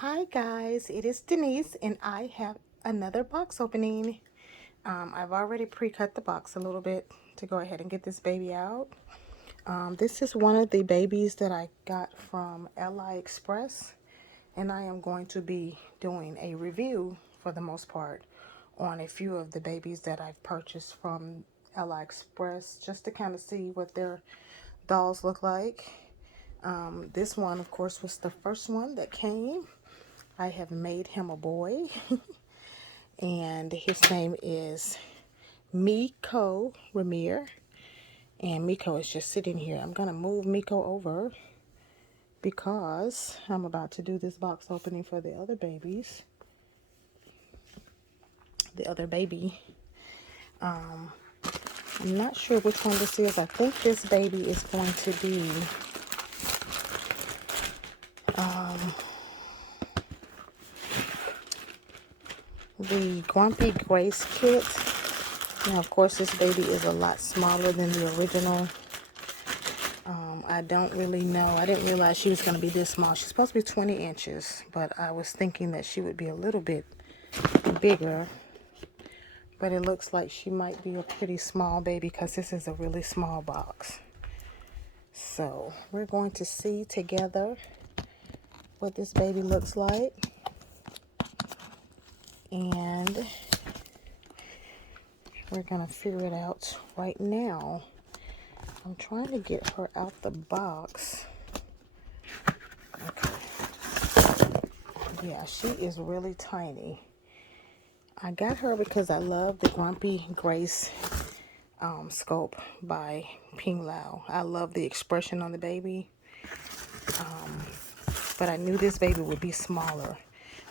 Hi guys, it is Denise and I have another box opening. I've already pre-cut the box a little bit to go ahead and get this baby out. This is one of the babies that I got from AliExpress, and I am going to be doing a review for the most part on a few of the babies that I've purchased from AliExpress just to kind of see what their dolls look like. This one, of course, was the first one that came. I have made him a boy, and his name is Miko Ramir. And Miko is just sitting here. I'm going to move Miko over because I'm about to do this box opening for the other babies. The other baby. I'm not sure which one this is. I think this baby is going to be the Grumpy Grace kit. Now, of course, this baby is a lot smaller than the original. I don't really know. I didn't realize she was going to be this small. She's supposed to be 20 inches, but I was thinking that she would be a little bit bigger. But it looks like she might be a pretty small baby because this is a really small box. So we're going to see together what this baby looks like. And we're going to figure it out right now. I'm trying to get her out the box. Okay. Yeah, she is really tiny. I got her because I love the Grumpy Grace scope by Ping Lao. I love the expression on the baby. But I knew this baby would be smaller.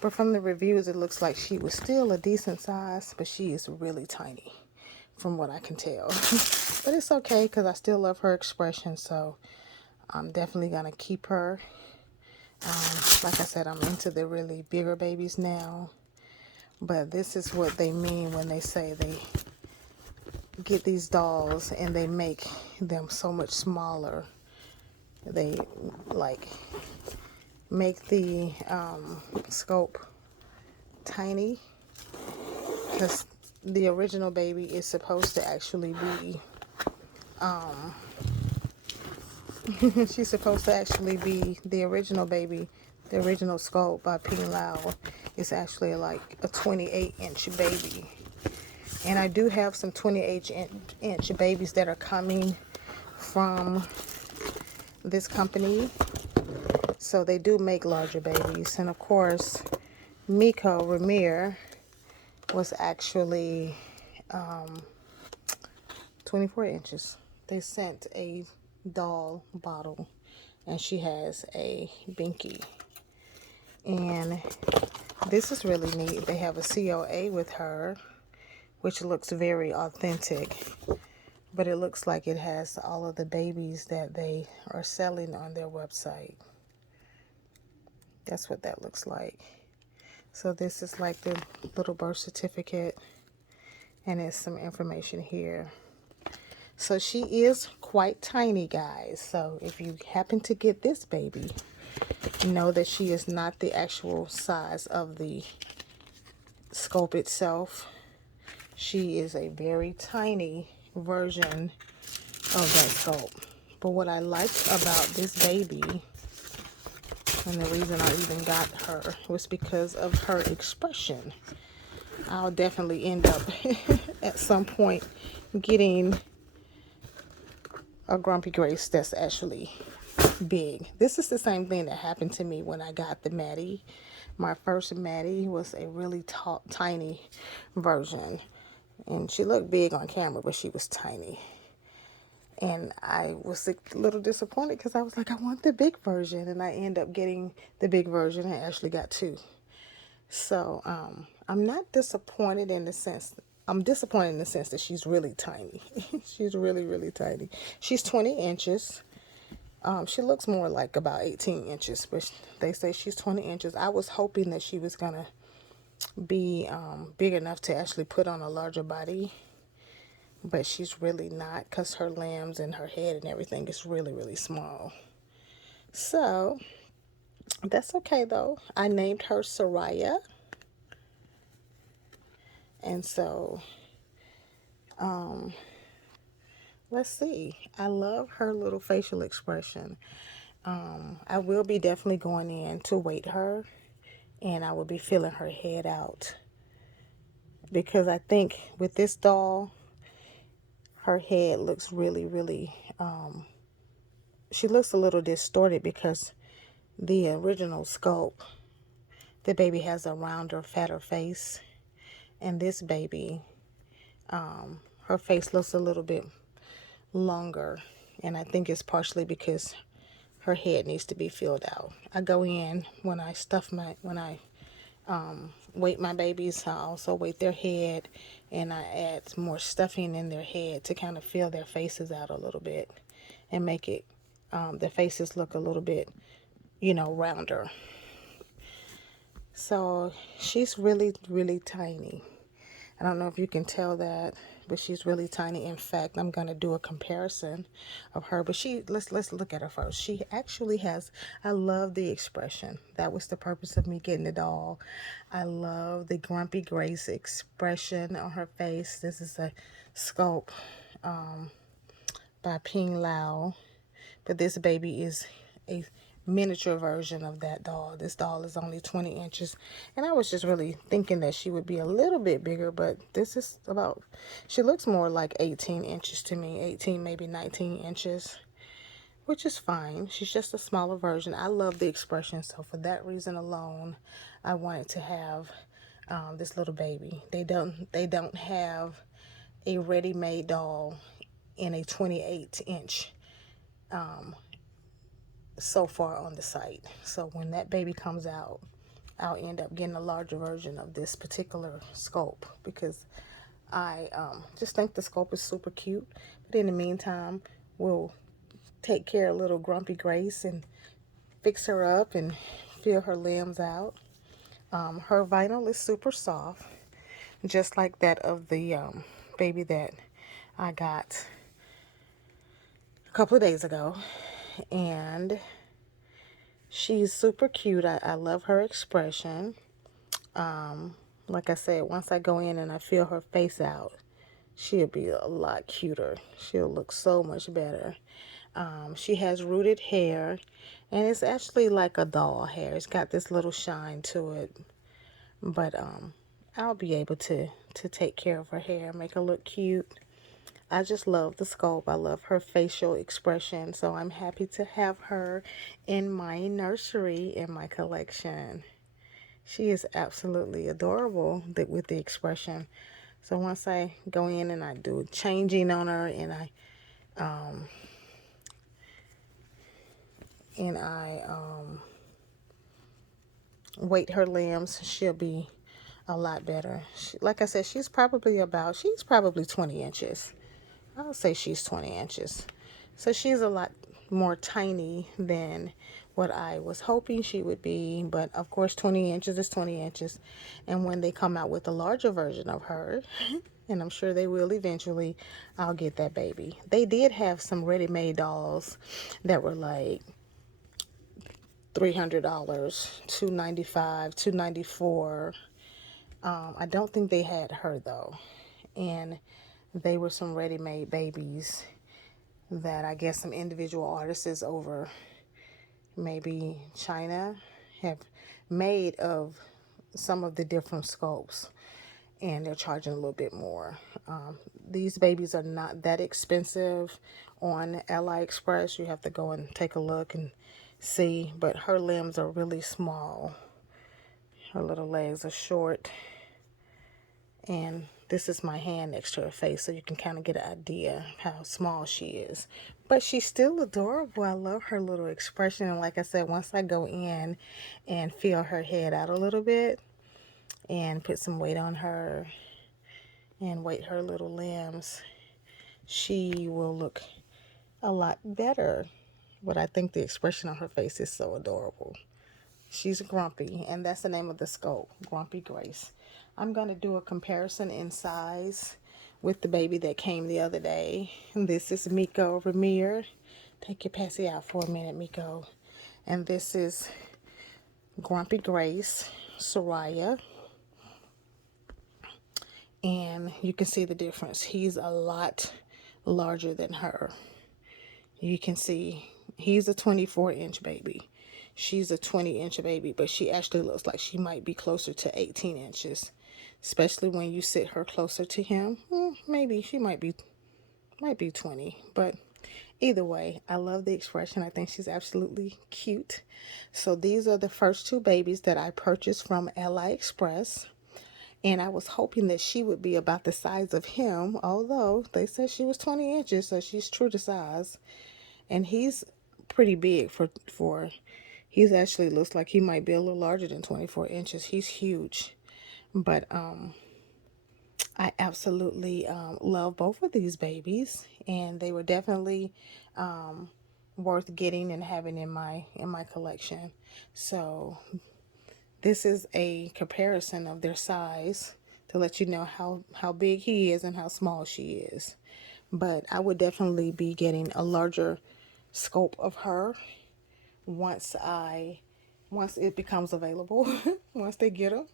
But from the reviews, it looks like she was still a decent size, but she is really tiny from what I can tell. But it's okay because I still love her expression, so I'm definitely going to keep her. Like I said, I'm into the really bigger babies now. But this is what they mean when they say they get these dolls and they make them so much smaller. They like make the scope tiny because the original baby is supposed to actually be she's supposed to actually be the original baby. The original scope by Ping Lao is actually like a 28-inch baby. And I do have some 28-inch babies that are coming from this company. So they do make larger babies. And of course, Miko Ramir was actually 24 inches. They sent a doll bottle and she has a binky. And this is really neat. They have a COA with her, which looks very authentic. But it looks like it has all of the babies that they are selling on their website. That's what that looks like. So this is like the little birth certificate, and it's some information here. So she is quite tiny, guys. So if you happen to get this baby, know that she is not the actual size of the scope itself. She is a very tiny version of that scope. But what I liked about this baby, and the reason I even got her, was because of her expression. I'll definitely end up at some point getting a Grumpy Grace that's actually big. This is the same thing that happened to me when I got the Macie. My first Macie was a really tiny version. And she looked big on camera, but she was tiny. And I was a little disappointed because I was like, I want the big version. And I ended up getting the big version and actually got two. So I'm not disappointed in the sense, I'm disappointed in the sense that she's really tiny. She's really, really tiny. She's 20 inches. She looks more like about 18 inches, but they say she's 20 inches. I was hoping that she was going to be big enough to actually put on a larger body, but she's really not because her limbs and her head and everything is really, really small. So That's okay though. I named her SaRayah. And so, let's see. I love her little facial expression. I will be definitely going in to weight her, and I will be feeling her head out, because I think with this doll, her head looks really, really, she looks a little distorted because the original sculpt, the baby has a rounder, fatter face, and this baby, her face looks a little bit longer, and I think it's partially because her head needs to be filled out. I go in when I weight my babies. I also weight their head, and I add more stuffing in their head to kind of fill their faces out a little bit and make it their faces look a little bit, rounder. So she's really, really tiny. I don't know if you can tell that, but she's really tiny. In fact, I'm gonna do a comparison of her. But let's look at her first. She actually has. I love the expression. That was the purpose of me getting the doll. I love the grumpy grace expression on her face. This is a sculpt by Ping Lao, but this baby is a miniature version of that doll. This doll is only 20 inches, and I was just really thinking that she would be a little bit bigger, but this is about, she looks more like 18 inches to me, 18 maybe 19 inches, which is fine. She's just a smaller version. I love the expression, so for that reason alone, I wanted to have this little baby. They don't have a ready-made doll in a 28-inch so far on the site. So when that baby comes out, I'll end up getting a larger version of this particular scope, because I just think the scope is super cute. But in the meantime, we'll take care of little Grumpy Grace and fix her up and fill her limbs out. Her vinyl is super soft, just like that of the baby that I got a couple of days ago. And she's super cute. I love her expression. Like I said, once I go in and I feel her face out, she'll be a lot cuter. She'll look so much better. She has rooted hair, and it's actually like a doll hair. It's got this little shine to it. But I'll be able to take care of her hair, make her look cute. I just love the sculpt. I love her facial expression. So I'm happy to have her in my nursery, in my collection. She is absolutely adorable with the expression. So once I go in and I do changing on her, and I weight her limbs, she'll be a lot better. Like I said, she's probably 20 inches. I'll say she's 20 inches. So she's a lot more tiny than what I was hoping she would be. But of course, 20 inches is 20 inches. And when they come out with a larger version of her, and I'm sure they will eventually, I'll get that baby. They did have some ready-made dolls that were like $300, $295, $294. I don't think they had her though. And they were some ready-made babies that I guess some individual artists over maybe China have made of some of the different sculpts, and they're charging a little bit more. These babies are not that expensive on AliExpress. You have to go and take a look and see, but her limbs are really small. Her little legs are short, and this is my hand next to her face, so you can kind of get an idea how small she is. But she's still adorable. I love her little expression. And like I said, once I go in and feel her head out a little bit and put some weight on her and weight her little limbs, she will look a lot better. But I think the expression on her face is so adorable. She's grumpy, and that's the name of the scope, Grumpy Grace. I'm going to do a comparison in size with the baby that came the other day. This is Miko Ramir. Take your passy out for a minute, Miko. And this is Grumpy Grace, SaRayah, and you can see the difference. He's a lot larger than her. You can see he's a 24-inch baby. She's a 20-inch baby, but she actually looks like she might be closer to 18 inches, especially when you sit her closer to him. Maybe she might be 20, but either way, I love the expression. I think she's absolutely cute. So these are the first two babies that I purchased from AliExpress. And I was hoping that she would be about the size of him, although they said she was 20 inches, so she's true to size. And he's pretty big for he's actually looks like he might be a little larger than 24 inches. He's huge. But I absolutely love both of these babies, and they were definitely worth getting and having in my collection. So this is a comparison of their size to let you know how big he is and how small she is. But I would definitely be getting a larger scope of her once it becomes available, once they get them.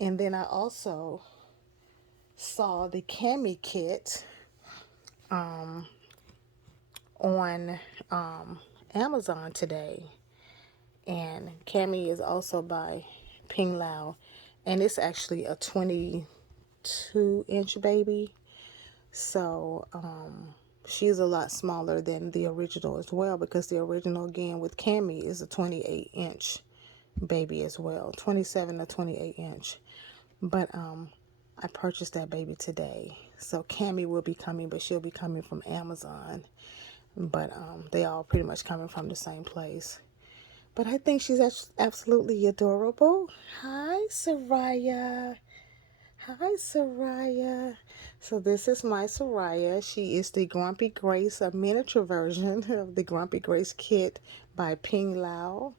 And then I also saw the Cami kit on Amazon today. And Cami is also by Ping Lao. And it's actually a 22-inch baby. So she's a lot smaller than the original as well, because the original, again, with Cami is a 28-inch baby as well. 27 to 28-inch. But I purchased that baby today. So Cami will be coming, but she'll be coming from Amazon. But they all pretty much coming from the same place. But I think she's absolutely adorable. Hi, SaRayah. Hi, SaRayah. So this is my SaRayah. She is the Grumpy Grace, a miniature version of the Grumpy Grace kit by Ping Lao.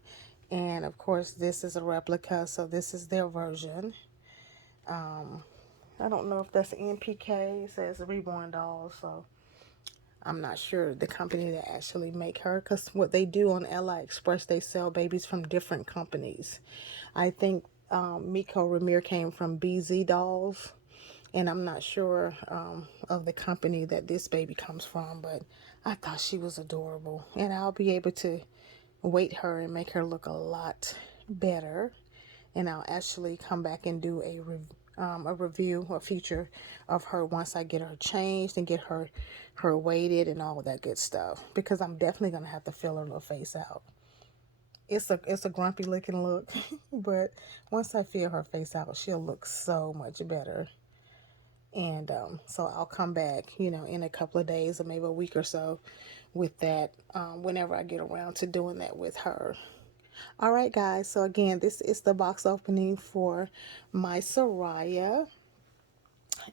And of course, this is a replica, so this is their version. I don't know if that's NPK. It says Reborn dolls, so I'm not sure the company that actually make her, because what they do on AliExpress, they sell babies from different companies. I think Miko Ramir came from BZ Dolls, and I'm not sure of the company that this baby comes from, but I thought she was adorable, and I'll be able to weight her and make her look a lot better. And I'll actually come back and do a review or feature of her once I get her changed and get her weighted and all of that good stuff, because I'm definitely gonna have to fill her little face out. It's a grumpy looking look, but once I fill her face out, she'll look so much better. And so I'll come back, in a couple of days or maybe a week or so with that, whenever I get around to doing that with her. All right, guys. So again, this is the box opening for my SaRayah.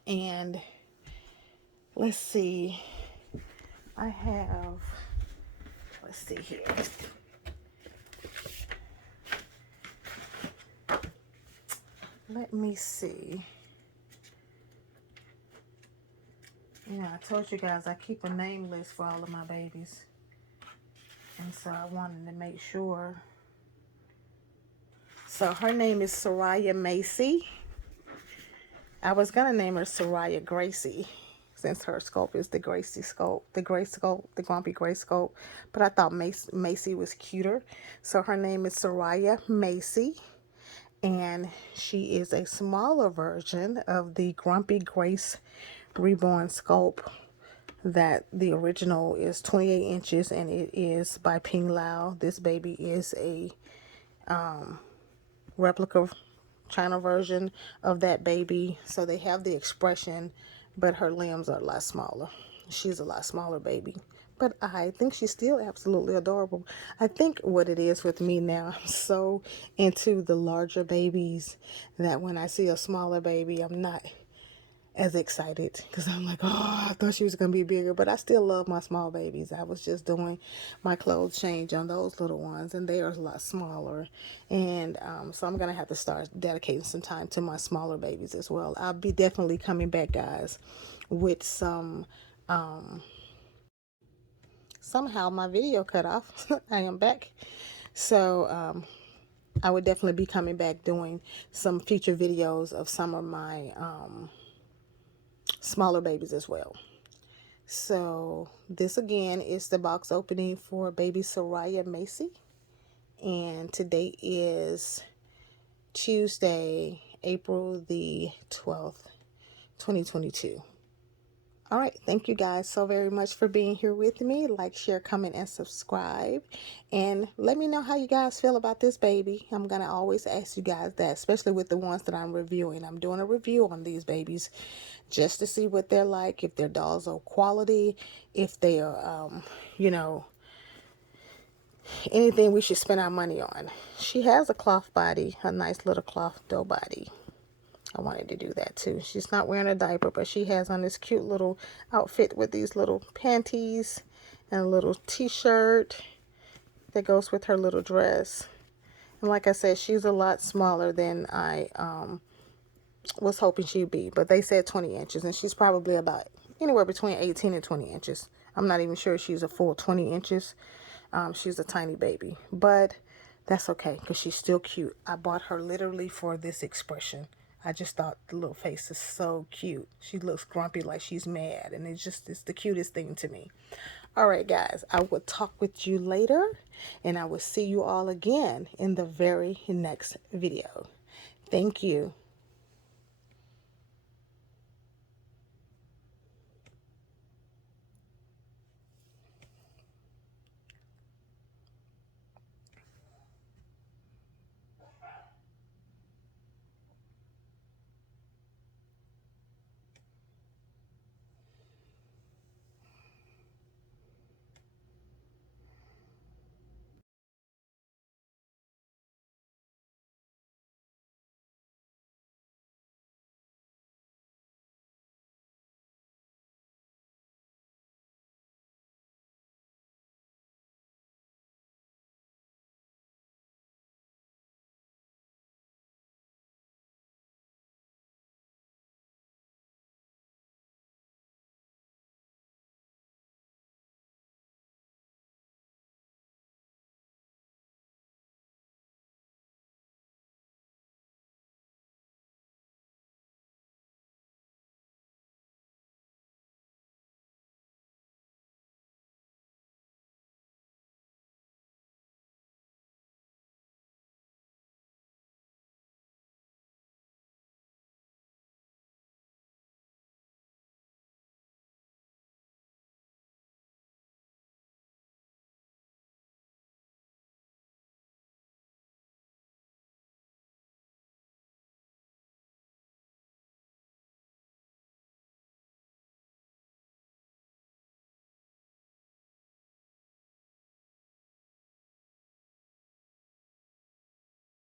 And let's see. Let's see here. Let me see. I told you guys I keep a name list for all of my babies. And so I wanted to make sure. So her name is SaRayah Macie. I was going to name her SaRayah Gracie, since her scope is the Gracie scope, the Grace scope, the Grumpy Grace scope. But I thought Macie was cuter. So her name is SaRayah Macie. And she is a smaller version of the Grumpy Grace Reborn scope. That the original is 28 inches and it is by Ping Lao. This baby is a replica China version of that baby. So they have the expression, but her limbs are a lot smaller. She's a lot smaller baby. But I think she's still absolutely adorable. I think what it is with me now, I'm so into the larger babies that when I see a smaller baby, I'm not as excited, because I'm like, oh, I thought she was going to be bigger, but I still love my small babies. I was just doing my clothes change on those little ones, and they are a lot smaller. And so I'm going to have to start dedicating some time to my smaller babies as well. I'll be definitely coming back, guys, with some, somehow my video cut off. I am back. So I would definitely be coming back doing some future videos of some of my smaller babies as well. So this again is the box opening for baby SaRayah Macie. And today is Tuesday, April the 12th, 2022. All right, thank you guys so very much for being here with me. Like, share, comment, and subscribe. And let me know how you guys feel about this baby. I'm going to always ask you guys that, especially with the ones that I'm reviewing. I'm doing a review on these babies just to see what they're like, if their dolls are quality, if they are, you know, anything we should spend our money on. She has a cloth body, a nice little cloth doe body. I wanted to do that too. She's not wearing a diaper, but she has on this cute little outfit with these little panties and a little t-shirt that goes with her little dress. And like I said, she's a lot smaller than I was hoping she'd be, but they said 20 inches, and she's probably about anywhere between 18 and 20 inches. I'm not even sure she's a full 20 inches. She's a tiny baby, but that's okay because she's still cute. I bought her literally for this expression. I just thought the little face is so cute. She looks grumpy like she's mad, and it's the cutest thing to me. All right, guys, I will talk with you later, and I will see you all again in the very next video. Thank you.